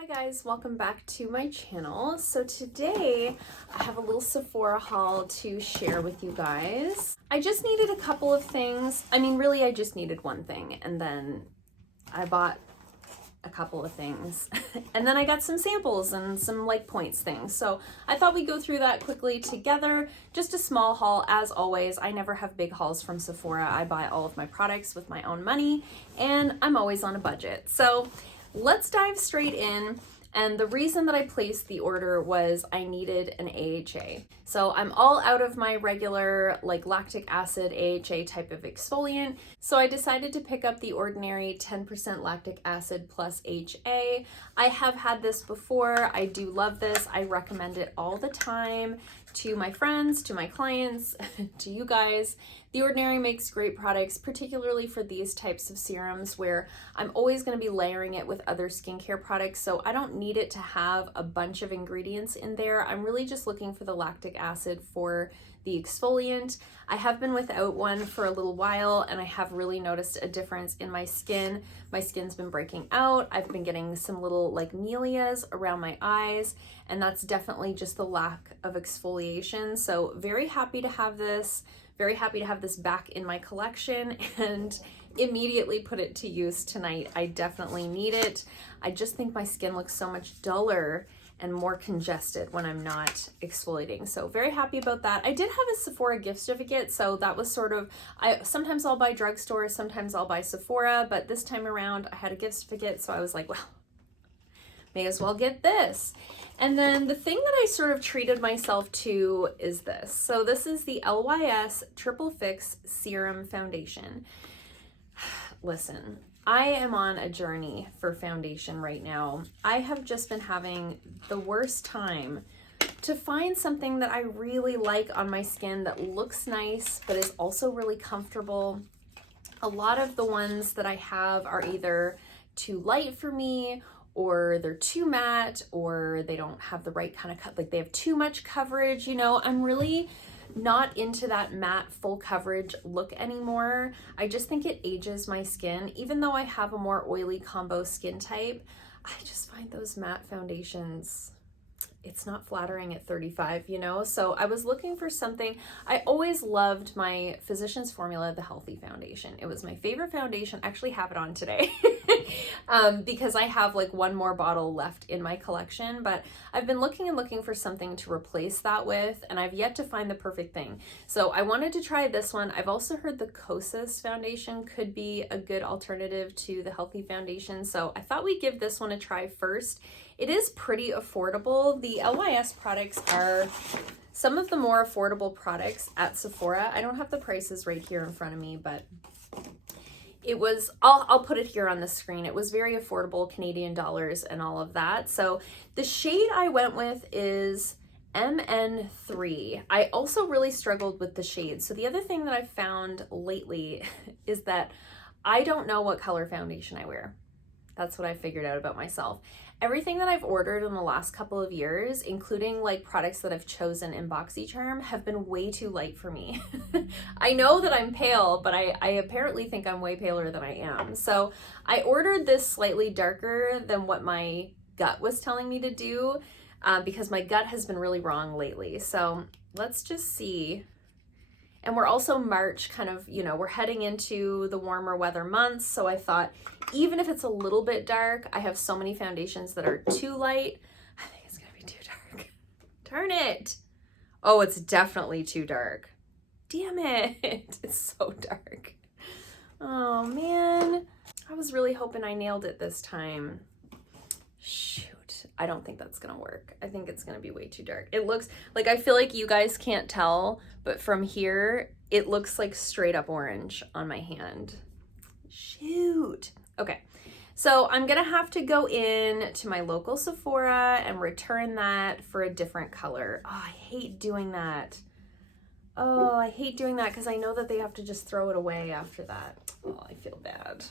Hi guys, welcome back to my channel. So today I have a little Sephora haul to share with you guys. I just needed a couple of things. I mean, really I just needed one thing, and then I bought a couple of things and then I got some samples and some like points things. So I thought we'd go through that quickly together. Just a small haul as always. I never have big hauls from Sephora. I buy all of my products with my own money and I'm always on a budget. So let's dive straight in. And the reason that I placed the order was I needed an AHA. So I'm all out of my regular like lactic acid AHA type of exfoliant. So I decided to pick up the ordinary 10% lactic acid plus HA. I have had this before. I do love this. I recommend it all the time to my friends, to my clients, to you guys. The Ordinary makes great products, particularly for these types of serums where I'm always going to be layering it with other skincare products, so I don't need it to have a bunch of ingredients in there. I'm really just looking for the lactic acid for the exfoliant. I have been without one for a little while and I have really noticed a difference in my skin. My skin's been breaking out. I've been getting some little like melias around my eyes, and that's definitely just the lack of exfoliation. So very happy to have this. Very happy to have this back in my collection and immediately put it to use tonight. I definitely need it. I just think my skin looks so much duller and more congested when I'm not exfoliating. So very happy about that. I did have a Sephora gift certificate, so that was sort of, sometimes I'll buy drugstores, sometimes I'll buy Sephora, but this time around I had a gift certificate, so I was like, well, may as well get this. And then the thing that I sort of treated myself to is this. So this is the LYS Triple Fix Serum Foundation. Listen, I am on a journey for foundation right now. I have just been having the worst time to find something that I really like on my skin that looks nice, but is also really comfortable. A lot of the ones that I have are either too light for me, or they're too matte, or they don't have the right kind of cut, like they have too much coverage. You know, I'm really not into that matte full coverage look anymore. I just think it ages my skin. Even though I have a more oily combo skin type, I just find those matte foundations, it's not flattering at 35, you know? So I was looking for something. I always loved my Physicians Formula, the Healthy Foundation. It was my favorite foundation. I actually have it on today because I have like one more bottle left in my collection, but I've been looking and looking for something to replace that with, and I've yet to find the perfect thing. So I wanted to try this one. I've also heard the Cosus Foundation could be a good alternative to the Healthy Foundation. So I thought we'd give this one a try first. It is pretty affordable. The LYS products are some of the more affordable products at Sephora. I don't have the prices right here in front of me, but it was, I'll put it here on the screen. It was very affordable, Canadian dollars and all of that. So the shade I went with is MN3. I also really struggled with the shade. So the other thing that I've found lately is that I don't know what color foundation I wear. That's what I figured out about myself. Everything that I've ordered in the last couple of years, including like products that I've chosen in BoxyCharm, have been way too light for me. I know that I'm pale, but I apparently think I'm way paler than I am. So I ordered this slightly darker than what my gut was telling me to do because my gut has been really wrong lately. So let's just see. And we're also March, kind of, you know, we're heading into the warmer weather months. So I thought, even if it's a little bit dark, I have so many foundations that are too light. I think it's gonna be too dark. Darn it. Oh, it's definitely too dark. Damn it. It's so dark. Oh man. I was really hoping I nailed it this time. Shoot. I don't think that's gonna work. I think it's gonna be way too dark. It looks like, I feel like you guys can't tell, but from here, it looks like straight up orange on my hand. Shoot. Okay, so I'm gonna have to go in to my local Sephora and return that for a different color. Oh, I hate doing that. Oh, I hate doing that because I know that they have to just throw it away after that. Oh, I feel bad.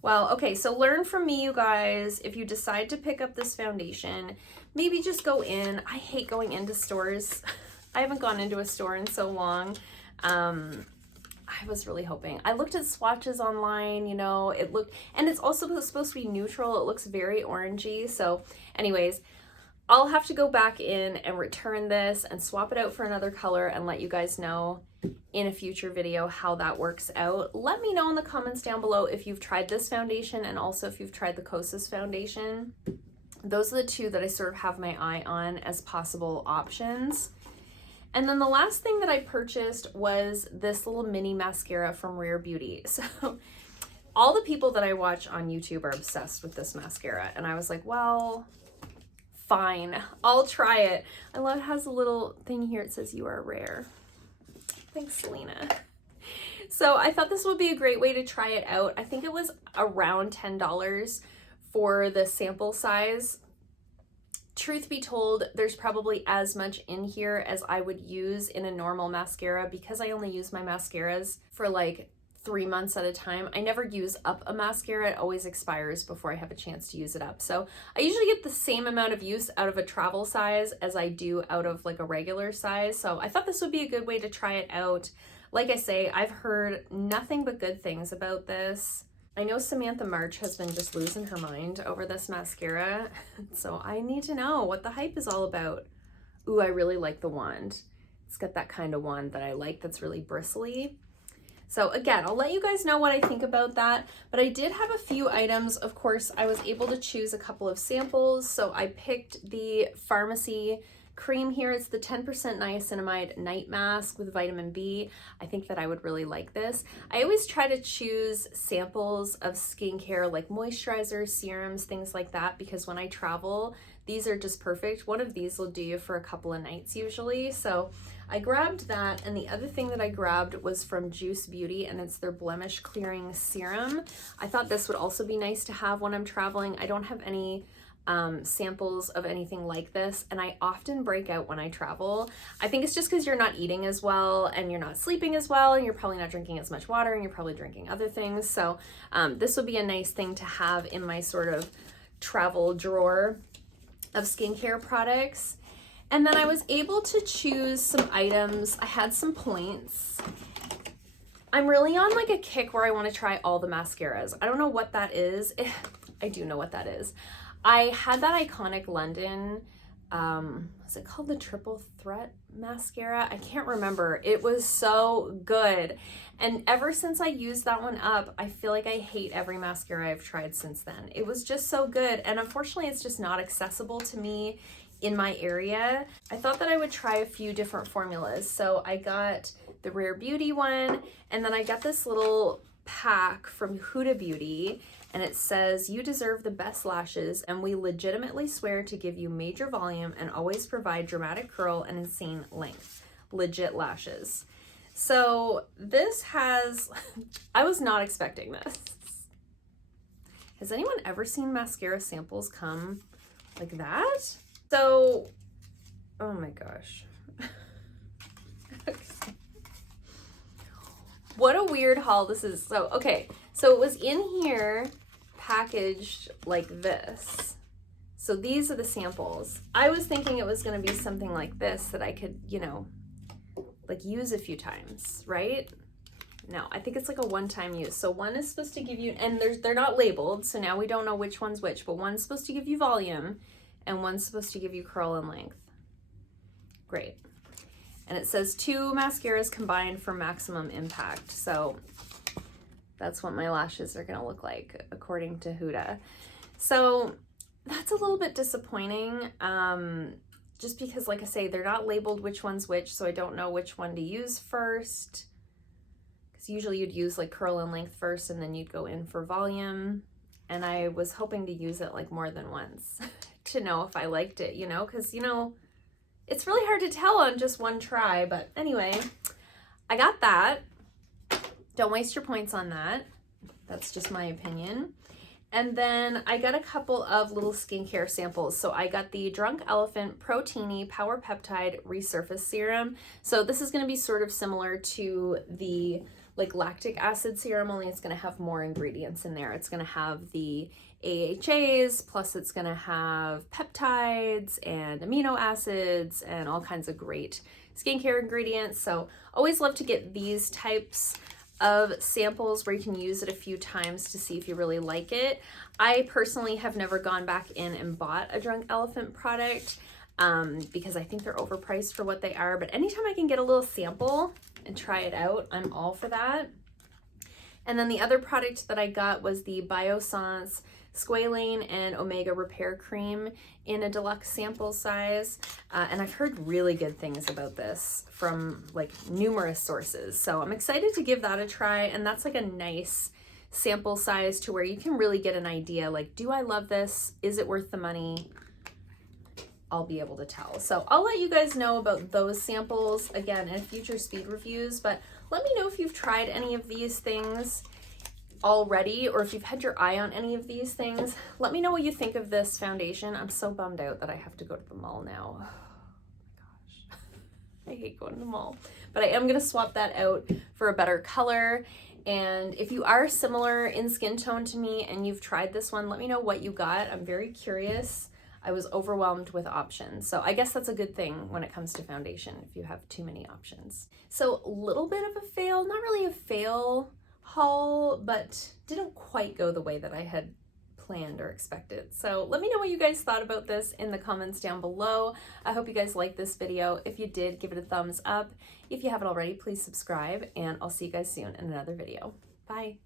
Well, okay, so learn from me, you guys. If you decide to pick up this foundation, maybe just go in. I hate going into stores. I haven't gone into a store in so long. I was really hoping. I looked at swatches online, you know, it looked, and it's also supposed to be neutral. It looks very orangey. So anyways, I'll have to go back in and return this and swap it out for another color and let you guys know in a future video how that works out. Let me know in the comments down below if you've tried this foundation and also if you've tried the Cosus Foundation. Those are the two that I sort of have my eye on as possible options. And then the last thing that I purchased was this little mini mascara from Rare Beauty. So all the people that I watch on YouTube are obsessed with this mascara. And I was like, well, fine, I'll try it. I love it has a little thing here. It says you are rare. Thanks, Selena. So I thought this would be a great way to try it out. I think it was around $10 for the sample size. Truth be told, there's probably as much in here as I would use in a normal mascara because I only use my mascaras for like 3 months at a time. I never use up a mascara. It always expires before I have a chance to use it up. So I usually get the same amount of use out of a travel size as I do out of like a regular size. So I thought this would be a good way to try it out. Like I say, I've heard nothing but good things about this. I know Samantha March has been just losing her mind over this mascara. So I need to know what the hype is all about. Ooh, I really like the wand. It's got that kind of wand that I like that's really bristly. So again, I'll let you guys know what I think about that, but I did have a few items. Of course, I was able to choose a couple of samples. So I picked the Pharmacy cream here. It's the 10% niacinamide night mask with vitamin B. I think that I would really like this. I always try to choose samples of skincare like moisturizers, serums, things like that, because when I travel, these are just perfect. One of these will do you for a couple of nights usually. So I grabbed that, and the other thing that I grabbed was from Juice Beauty, and it's their blemish clearing serum. I thought this would also be nice to have when I'm traveling. I don't have any samples of anything like this, and I often break out when I travel. I think it's just because you're not eating as well and you're not sleeping as well and you're probably not drinking as much water and you're probably drinking other things. So this would be a nice thing to have in my sort of travel drawer of skincare products. And then I was able to choose some items. I had some points. I'm really on like a kick where I want to try all the mascaras. I don't know what that is. I do know what that is. I had that iconic London, was it called the Triple Threat mascara? I can't remember. It was so good. And ever since I used that one up, I feel like I hate every mascara I've tried since then. It was just so good. And unfortunately, it's just not accessible to me in my area. I thought that I would try a few different formulas. So I got the Rare Beauty one, and then I got this little pack from Huda Beauty, and it says, you deserve the best lashes, and we legitimately swear to give you major volume and always provide dramatic curl and insane length. Legit lashes. So this has, I was not expecting this. Has anyone ever seen mascara samples come like that? So, oh my gosh. Okay. What a weird haul this is. So, okay. So it was in here packaged like this. So these are the samples. I was thinking it was going to be something like this that I could, you know, like use a few times, right? No, I think it's like a one-time use. So one is supposed to give you, and they're not labeled, so now we don't know which one's which, but one's supposed to give you volume and one's supposed to give you curl and length. Great. And it says 2 mascaras combined for maximum impact. So that's what my lashes are gonna look like according to Huda. So that's a little bit disappointing, just because, like I say, they're not labeled which one's which, so I don't know which one to use first. Because usually you'd use like curl and length first and then you'd go in for volume. And I was hoping to use it like more than once to know if I liked it, you know, because, you know, it's really hard to tell on just one try. But anyway, I got that. Don't waste your points on that. That's just my opinion. And then I got a couple of little skincare samples. So I got the Drunk Elephant Proteiny Power Peptide Resurface Serum. So this is going to be sort of similar to the like lactic acid serum, only it's going to have more ingredients in there. It's going to have the AHAs, plus it's going to have peptides and amino acids and all kinds of great skincare ingredients. So always love to get these types of samples where you can use it a few times to see if you really like it. I personally have never gone back in and bought a Drunk Elephant product because I think they're overpriced for what they are, but anytime I can get a little sample and try it out, I'm all for that. And then the other product that I got was the Biossance Squalane and Omega Repair Cream in a deluxe sample size. And I've heard really good things about this from like numerous sources. So I'm excited to give that a try. And that's like a nice sample size to where you can really get an idea, like, do I love this? Is it worth the money? I'll be able to tell. So I'll let you guys know about those samples again in future speed reviews, but let me know if you've tried any of these things already, or if you've had your eye on any of these things. Let me know what you think of this foundation. I'm so bummed out that I have to go to the mall now. Oh my gosh, I hate going to the mall, but I am going to swap that out for a better color. And if you are similar in skin tone to me and you've tried this one, let me know what you got. I'm very curious. I was overwhelmed with options. So I guess that's a good thing when it comes to foundation, if you have too many options. So a little bit of a fail, not really a fail haul, but didn't quite go the way that I had planned or expected. So let me know what you guys thought about this in the comments down below. I hope you guys liked this video. If you did, give it a thumbs up. If you haven't already, please subscribe, and I'll see you guys soon in another video. Bye.